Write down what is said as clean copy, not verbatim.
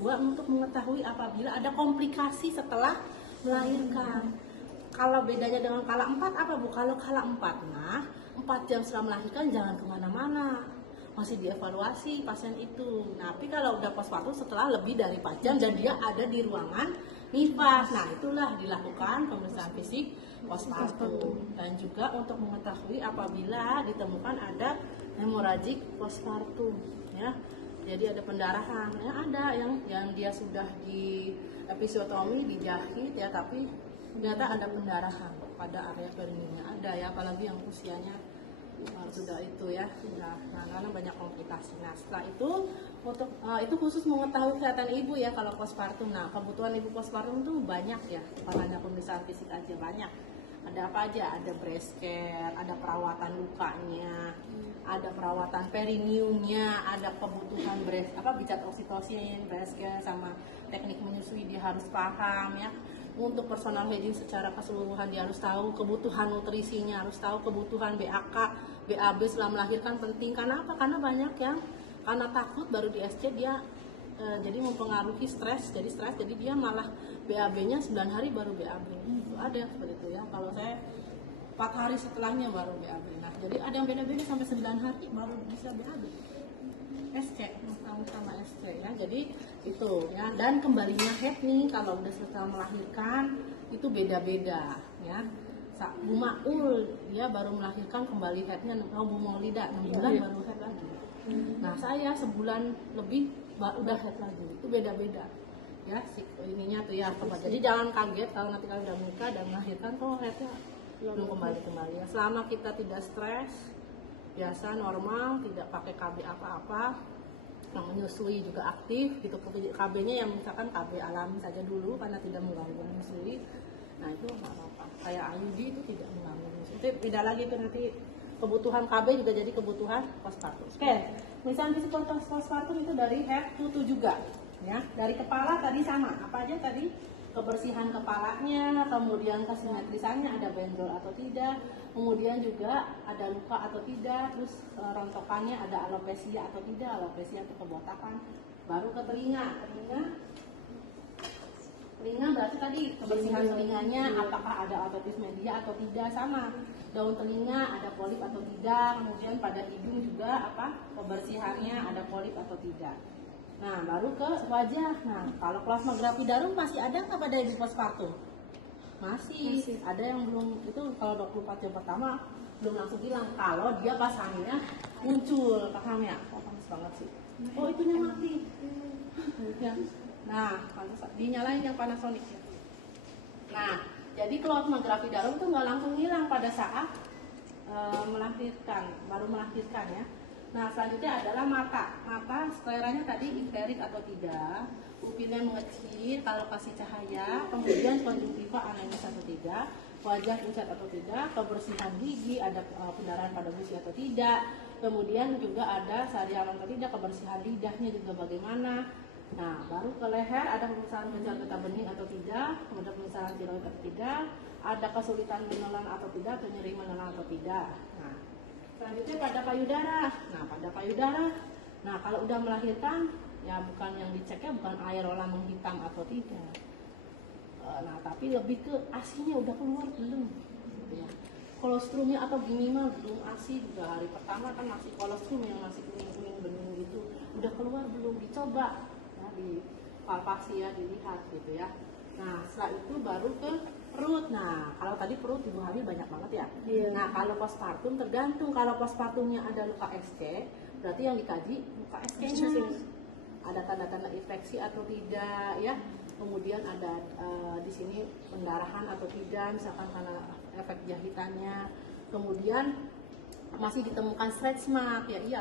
kedua untuk mengetahui apabila ada komplikasi setelah melahirkan. Kalau bedanya dengan kala 4 apa Bu? Kalau kala 4, nah 4 jam setelah melahirkan jangan kemana-mana, masih dievaluasi pasien itu. Nah, tapi kalau udah postpartum setelah lebih dari 4 jam dan dia ada di ruangan nifas, nah itulah dilakukan pemeriksaan fisik postpartum. Dan juga untuk mengetahui apabila ditemukan ada hemoragik postpartum, ya. Jadi ada pendarahan, ya ada yang dia sudah di episiotomi, dijahit ya, tapi ternyata ada pendarahan pada area perineumnya ada ya, apalagi yang usianya sudah itu ya, nah karena banyak komplikasi. Nah setelah itu untuk itu khusus mengetahui kesehatan ibu ya kalau postpartum. Nah kebutuhan ibu postpartum itu banyak ya, bukan hanya pemeriksaan fisik aja, banyak. Ada apa aja? Ada breast care, ada perawatan lukanya, ada perawatan perineumnya, ada kebutuhan bicat oksitosin, breast care, sama teknik menyusui dia harus paham ya. Untuk personal hygiene secara keseluruhan dia harus tahu, kebutuhan nutrisinya harus tahu, kebutuhan BAK, BAB setelah melahirkan penting. Karena apa? Karena banyak yang karena takut baru di SC dia jadi mempengaruhi stres, jadi dia malah BAB-nya 9 hari baru BAB. Itu ada yang seperti itu ya. Kalau saya 4 hari setelahnya baru BAB. Nah, jadi ada yang beda-beda sampai 9 hari baru bisa BAB. SC, sama SC ya. Jadi itu ya. Dan kembalinya head nih kalau udah setelah melahirkan itu beda-beda ya. Bu Maul dia baru melahirkan kembali headnya, Bu Maulida 6 bulan baru head lagi. Nah saya sebulan lebih udah head lagi, itu beda-beda ya ininya tuh ya. Jadi jangan kaget kalau nanti kalian udah menikah dan melahirkan kok headnya belum kembali ya. Selama kita tidak stres, biasa normal, tidak pakai KB apa-apa, yang menyusui juga aktif gitu, KB-nya yang misalkan KB alami saja dulu karena tidak mengganggu menyusui. Nah itu nggak apa-apa, kayak IUD itu tidak mengganggu menyusui. Itu beda lagi, itu nanti kebutuhan KB juga jadi kebutuhan postpartum. Oke, misalnya fisik postpartum itu dari head to toe juga ya. Dari kepala tadi sama, apa aja tadi? Kebersihan kepalanya, kemudian kesimetrisannya ada benjol atau tidak, kemudian juga ada luka atau tidak, terus rontokannya ada alopecia atau tidak, alopecia atau kebotakan. Baru ke telinga berarti tadi kebersihan telinganya, apakah ada otitis media atau tidak, sama daun telinga ada polip atau tidak, kemudian pada hidung juga kebersihannya ada polip atau tidak. Nah baru ke wajah. Nah kalau plasmagrafi darum masih ada nggak pada ibu postpartum? Masih ada yang belum, itu kalau 24 jam pertama belum langsung hilang, kalau dia pas hamilnya muncul, paham ya? Oh panas banget sih, oh itunya mati ya. Nah, dinyalain yang Panasonic ya. Nah, jadi plasmagrafi darum itu nggak langsung hilang pada saat melahirkan, baru melahirkan ya. Nah, selanjutnya adalah mata. Mata skleranya tadi ikterik atau tidak, pupilnya mengecil kalau kasih cahaya, kemudian konjungtiva anemis atau tidak, wajah pucat atau tidak, kebersihan gigi, ada pendarahan pada gusi atau tidak, kemudian juga ada sariawan atau tidak, kebersihan lidahnya juga bagaimana. Nah, baru ke leher, ada pemeriksaan kelenjar getah bening atau tidak, kemudian pemeriksaan tiroid atau tidak, ada kesulitan menelan atau tidak, atau nyeri menelan atau tidak. Nah, selanjutnya pada payudara. Nah, pada payudara, nah kalau udah melahirkan, ya bukan yang diceknya bukan aerola menghitam atau tidak. Nah, tapi lebih ke asinya udah keluar belum? Gitu ya. Kolostrumnya atau gimana belum asi juga, hari pertama kan masih kolostrum yang masih kuning-kuning bening gitu, udah keluar belum, dicoba. Di palpasi ya, dilihat gitu ya. Nah setelah itu baru ke perut. Nah kalau tadi perut ibu hamil banyak banget ya. Nah kalau postpartum tergantung, kalau postpartumnya ada luka SC berarti yang dikaji luka SC-nya ada tanda-tanda infeksi atau tidak ya, kemudian ada di sini pendarahan atau tidak misalkan karena efek jahitannya, kemudian masih ditemukan stretch mark ya, iya